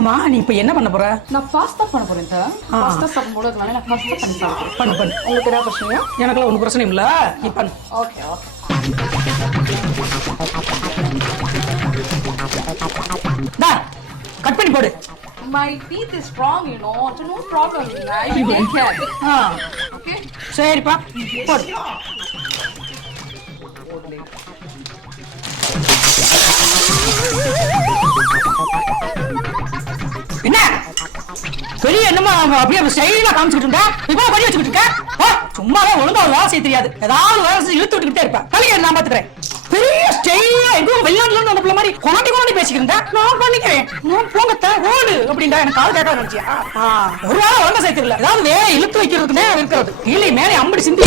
ஆமா நீ இப்ப என்ன பண்ண போற? நான் ஃபாஸ்டா பண்ண போறேன் சார். ஃபாஸ்டா சாப்பிடும்போது அதனால நான் ஃபாஸ்டா பண்ணி சாப்பிடுறேன். பண்ணு. உங்களுக்கு ஏதாவது பிரச்சனையா? எனக்குலாம் ஒன்றும் பிரச்சனை இல்ல. நீ பண்ணு. ஓகே. டா கட் பண்ணி போடு. My teeth is strong, so no problem. I will take care. Okay. சரிப்பா போடு. என்ன பெரிய என்னமா அப்படியே ஸ்டைலா காமிச்சிட்டு இருந்தா இப்போ பண்ணி வச்சுக்கிட்டு இருக்க? சும்மாவே ஒழுங்கா ஒரு வேலை செய்ய தெரியாது. ஏதாவது வேலை செஞ்சு இழுத்து விட்டுக்கிட்டே இருப்பேன். தலையை நான் பாத்துக்கிறேன். பெரிய ஸ்டைலா எதுவும் வெளிநாட்டுல இருந்து அந்த பிள்ளை மாதிரி கொண்டாட்டி பேசிக்கிறேன். நான் பண்ணிக்கிறேன். நான் போங்கத்த ஓடு அப்படின்டா எனக்கு காது கேட்க நினைச்சியா? ஒரு வேலை ஒழுங்கா செய்ய தெரியல. ஏதாவது இழுத்து வைக்கிறதுக்குன்னே இருக்கிறது. கீழே மேலே அம்படி சிந்தி